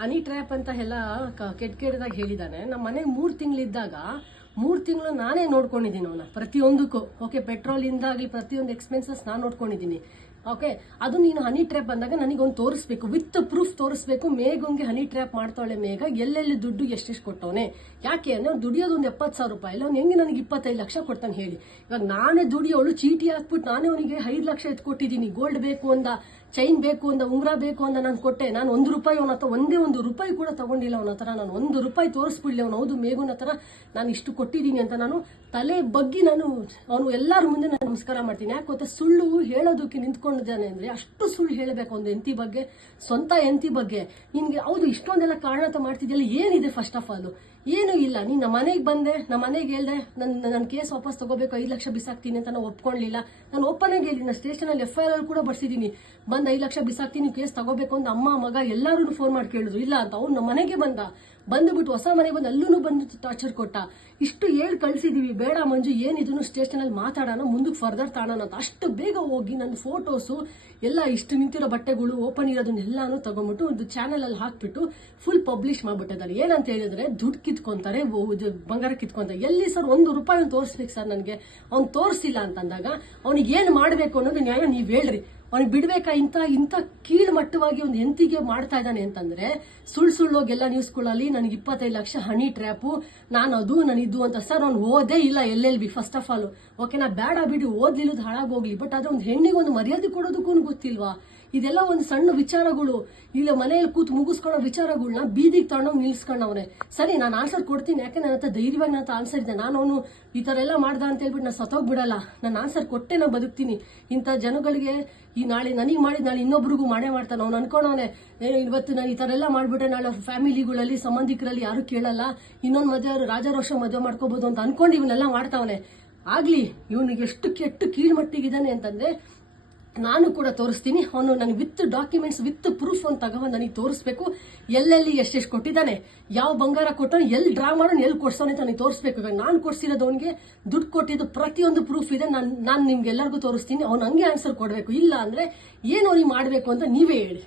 Honey trap ಅಂತ ಎಲ್ಲ ಕೆಟ್ಟದಾಗ ಹೇಳಿದಾನೆ. ನಮ್ಮ ಮನೆಗೆ 3 ತಿಂಗಳಿದ್ದಾಗ 3 ತಿಂಗಳು ನಾನೇ ನೋಡ್ಕೊಂಡಿದ್ದೀನಿ ಅವನ ಪ್ರತಿಯೊಂದಕ್ಕೂ. ಓಕೆ, ಪೆಟ್ರೋಲ್ ಇಂದಾಗ್ಲಿ ಪ್ರತಿಯೊಂದು ಎಕ್ಸ್ಪೆನ್ಸಸ್ ನಾನು ನೋಡ್ಕೊಂಡಿದ್ದೀನಿ. ಓಕೆ, ಅದು ನೀನು ಹನಿ ಟ್ರ್ಯಾಪ್ ಬಂದಾಗ ನನಗೊಂದು ತೋರಿಸ್ಬೇಕು, ವಿತ್ ಪ್ರೂಫ್ ತೋರಿಸ್ಬೇಕು. ಮೇಘಂಗೆ ಹನಿ ಟ್ರ್ಯಾಪ್ ಮಾಡ್ತಾಳೆ, ಮೇಘ ಎಲ್ಲೆಲ್ಲಿ ದುಡ್ಡು ಎಷ್ಟೆಷ್ಟು ಕೊಟ್ಟವನೆ, ಯಾಕೆ ಅಂದ್ರೆ ಅವ್ನು ದುಡಿಯೋದು ಒಂದು 70,000 ರೂಪಾಯಿ, ಇಲ್ಲ ಅವ್ನು ಹೆಂಗೆ ನನಗೆ 25 ಲಕ್ಷ ಕೊಡ್ತಾನೆ ಹೇಳಿ. ಇವಾಗ ನಾನೇ ದುಡಿಯೋಳು ಚೀಟಿ ಹಾಕ್ಬಿಟ್ಟು ನಾನೇ ಅವನಿಗೆ 5 ಲಕ್ಷ ಎತ್ಕೊಟ್ಟಿದ್ದೀನಿ. ಗೋಲ್ಡ್ ಬೇಕು ಅಂದ, ಚೈನ್ ಬೇಕು ಅಂದ, ಉಂಗ್ರ ಬೇಕು ಅಂದ, ನಾನು ಕೊಟ್ಟೆ. ನಾನು 1 ರೂಪಾಯಿ ಅವನ ಹತ್ರ ಒಂದೇ 1 ರೂಪಾಯಿ ಕೂಡ ತಗೊಂಡಿಲ್ಲ ಅವನ ಹತ್ರ. ನಾನು 1 ರೂಪಾಯಿ ತೋರಿಸ್ಬಿಡ್ಲಿ ಅವನು, ಹೌದು ಮೇಘನ ಹತ್ರ ನಾನು ಇಷ್ಟು ಕೊಟ್ಟಿದ್ದೀನಿ ಅಂತ ನಾನು ತಲೆ ಬಗ್ಗಿ ನಾನು ಅವನು ಎಲ್ಲರ ಮುಂದೆ ನಾನು ನಮಸ್ಕಾರ ಮಾಡ್ತೀನಿ. ಯಾಕೆ ಗೊತ್ತಾ, ಸುಳ್ಳು ಹೇಳೋದಕ್ಕೆ ನಿಂತ್ಕೊಂಡಿದ್ದಾನೆ ಅಂದ್ರೆ ಅಷ್ಟು ಸುಳ್ಳು ಹೇಳಬೇಕು ಒಂದು ಹೆಂಡತಿ ಬಗ್ಗೆ, ಸ್ವಂತ ಹೆಂಡತಿ ಬಗ್ಗೆ. ನಿನ್ಗೆ ಹೌದು ಇಷ್ಟೊಂದೆಲ್ಲ ಕಾರಣತ ಮಾಡ್ತಿದ್ಯಲ್ಲ, ಏನಿದೆ ಫಸ್ಟ್ ಆಫ್ ಆಲ್? ಏನೂ ಇಲ್ಲ. ನೀನು ನಮ್ಮ ಮನೆಗೆ ಬಂದೆ, ನಮ್ಮ ಮನೆಗೆ ಹೇಳ್ದೆ ನನ್ನ ಕೇಸ್ ವಾಪಸ್ ತಗೋಬೇಕು, 5 ಲಕ್ಷ ಬಿಸಾಕ್ತೀನಿ ಅಂತ ನಾವು ಒಪ್ಕೊಳ್ಳಿಲ್ಲ. ನಾನು ಒಪ್ಪನಾಗೆ ಹೇಳಿದ್ದೀನಿ, ನಾನು ಸ್ಟೇಷನಲ್ಲಿ FIR ಕೂಡ ಬರ್ಸಿದ್ದೀನಿ. ಬಂದು 5 ಲಕ್ಷ ಬಿಸಾಕ್ತೀನಿ, ಕೇಸ್ ತಗೋಬೇಕು ಅಂತ ಅಮ್ಮ ಮಗ ಎಲ್ಲರೂ ಫೋನ್ ಮಾಡಿ ಕೇಳಿದ್ರು. ಇಲ್ಲ ಅಂತ ಅವ್ನು ನಮ್ಮ ಮನೆಗೆ ಬಂದುಬಿಟ್ಟು ಹೊಸ ಮನೆಗೆ ಬಂದು ಅಲ್ಲೂ ಬಂದು ಟಾರ್ಚರ್ ಕೊಟ್ಟ. ಇಷ್ಟು ಹೇಳಿ ಕಳ್ಸಿದೀವಿ, ಬೇಡ ಮಂಜು ಏನಿದ್ರು ಸ್ಟೇಷನಲ್ಲಿ ಮಾತಾಡೋಣ, ಮುಂದಕ್ಕೆ ಫರ್ದರ್ ತಾಣೋಣ ಅಂತ. ಅಷ್ಟು ಬೇಗ ಹೋಗಿ ನನ್ನ ಫೋಟೋಸು ಎಲ್ಲ ಇಷ್ಟು ನಿಂತಿರೋ ಬಟ್ಟೆಗಳು ಓಪನ್ ಇರೋದನ್ನೆಲ್ಲಾನು ತಗೊಂಡ್ಬಿಟ್ಟು ಒಂದು ಚಾನಲ್ ಅಲ್ಲಿ ಹಾಕ್ಬಿಟ್ಟು ಫುಲ್ ಪಬ್ಲಿಷ್ ಮಾಡ್ಬಿಟ್ಟಿದ್ದಾರೆ. ಏನಂತ ಹೇಳಿದ್ರೆ ದುಡ್ಡು ಕಿತ್ಕೊಂತಾರೆ, ಬಂಗಾರ ಕಿತ್ಕೊಂತಾರೆ. ಎಲ್ಲಿ ಸರ್ 1 ರೂಪಾಯಿ ತೋರಿಸ್ಬೇಕು ಸರ್ ನನಗೆ? ಅವ್ನು ತೋರಿಸಿಲ್ಲ ಅಂತಂದಾಗ ಅವನಿಗೆ ಏನು ಮಾಡಬೇಕು ಅನ್ನೋದು ನ್ಯಾಯ ನೀವು ಹೇಳ್ರಿ. ಅವ್ನಿಗೆ ಬಿಡ್ಬೇಕಾ? ಇಂಥ ಕೀಳು ಮಟ್ಟವಾಗಿ ಒಂದು ಹೆಂಡತಿಗೆ ಮಾಡ್ತಾ ಇದ್ದಾನೆ ಅಂತಂದ್ರೆ ಸುಳ್ಳೋಗೆಲ್ಲ ನ್ಯೂಸ್ಗಳಲ್ಲಿ ನನಗೆ 25 ಲಕ್ಷ ಹನಿ ಟ್ರ್ಯಾಪು, ನಾನು ಇದು ಅಂತ. ಸರ್ ಅವ್ನು ಓದೇ ಇಲ್ಲ LLB first of all. Okay, ನಾ ಬೇಡ ಬಿಡಿ, ಓದ್ಲಿಲ್ಲದ ಹಾಳಾಗೋಗ್ಲಿ, ಬಟ್ ಅದು ಒಂದು ಹೆಣ್ಣಿಗೆ ಒಂದು ಮರ್ಯಾದೆ ಕೊಡೋದಕ್ಕೂ ಗೊತ್ತಿಲ್ವಾ? ಇದೆಲ್ಲ ಒಂದು ಸಣ್ಣ ವಿಚಾರಗಳು, ಇಲ್ಲ ಮನೆಯಲ್ಲಿ ಕೂತು ಮುಗಿಸ್ಕೊಳ್ಳೋ ವಿಚಾರಗಳನ್ನ ಬೀದಿಗೆ ತಗೊಂಡೋಗಿ ನಿಲ್ಸ್ಕೊಂಡವನೆ. ಸರಿ, ನಾನು ಆನ್ಸರ್ ಕೊಡ್ತೀನಿ, ಯಾಕೆ ನನ್ನ ಹತ್ರ ಧೈರ್ಯವಾಗಿ ನನ್ನ ಆನ್ಸರ್ ಇದೆ. ನಾನು ಅವನು ಈ ತರ ಎಲ್ಲ ಮಾಡ್ದ ಅಂತ ಹೇಳ್ಬಿಟ್ಟು ನಾನು ಸತ್ತೋಗ್ಬಿಡಲ್ಲ. ನಾನು ಆನ್ಸರ್ ಕೊಟ್ಟೆ ನಾನು ಬದುಕ್ತೀನಿ. ಇಂಥ ಜನಗಳಿಗೆ ಈ ನಾಳೆ ನನಗೆ ಮಾಡಿದ್ ನಾಳೆ ಇನ್ನೊಬ್ರಿಗೂ ಮಾಡ್ತಾನೆ. ಅವ್ನು ಅನ್ಕೊಂಡವನೆ ಇವತ್ತು ನಾನು ಈ ತರ ಎಲ್ಲ ಮಾಡ್ಬಿಟ್ರೆ ನಾಳೆ ಫ್ಯಾಮಿಲಿಗಳಲ್ಲಿ ಸಂಬಂಧಿಕರಲ್ಲಿ ಯಾರು ಕೇಳಲ್ಲ, ಇನ್ನೊಂದು ಮದುವೆ ರಾಜರೋಷ ಮದುವೆ ಮಾಡ್ಕೋಬಹುದು ಅಂತ ಅನ್ಕೊಂಡು ಇವನ್ನೆಲ್ಲ ಮಾಡ್ತಾವನೆ. ಆಗ್ಲಿ, ಇವನಿಗೆ ಎಷ್ಟು ಕೆಟ್ಟು ಕೀಳ್ಮಟ್ಟಿಗಿದ್ದಾನೆ ಅಂತಂದ್ರೆ ನಾನು ಕೂಡ ತೋರಿಸ್ತೀನಿ. ಅವನು ನನಗೆ ವಿತ್ ಡಾಕ್ಯುಮೆಂಟ್ಸ್ ವಿತ್ ಪ್ರೂಫ್ ಅಂತ ತಗೊಂಡು ನನಗೆ ತೋರಿಸ್ಬೇಕು. ಎಲ್ಲೆಲ್ಲಿ ಎಷ್ಟೆಷ್ಟು ಕೊಟ್ಟಿದ್ದಾನೆ, ಯಾವ ಬಂಗಾರ ಕೊಟ್ಟವನು, ಎಲ್ಲಿ ಡ್ರಾ ಮಾಡೋನು, ಎಲ್ಲಿ ಕೊಡ್ಸೋನೆ ಅಂತ ನನಗೆ ತೋರಿಸ್ಬೇಕು. ಇವಾಗ ನಾನು ಕೊಡ್ಸಿರೋದು ಅವನಿಗೆ ದುಡ್ಡು ಕೊಟ್ಟಿದ್ದು ಪ್ರತಿಯೊಂದು ಪ್ರೂಫ್ ಇದೆ. ನಾನು ನಿಮ್ಗೆ ಎಲ್ಲರಿಗೂ ತೋರಿಸ್ತೀನಿ. ಅವ್ನು ಹಂಗೆ ಆನ್ಸರ್ ಕೊಡಬೇಕು. ಇಲ್ಲ ಅಂದ್ರೆ ಏನು ಅವ್ನಿಗೆ ಮಾಡಬೇಕು ಅಂತ ನೀವೇ ಹೇಳಿ.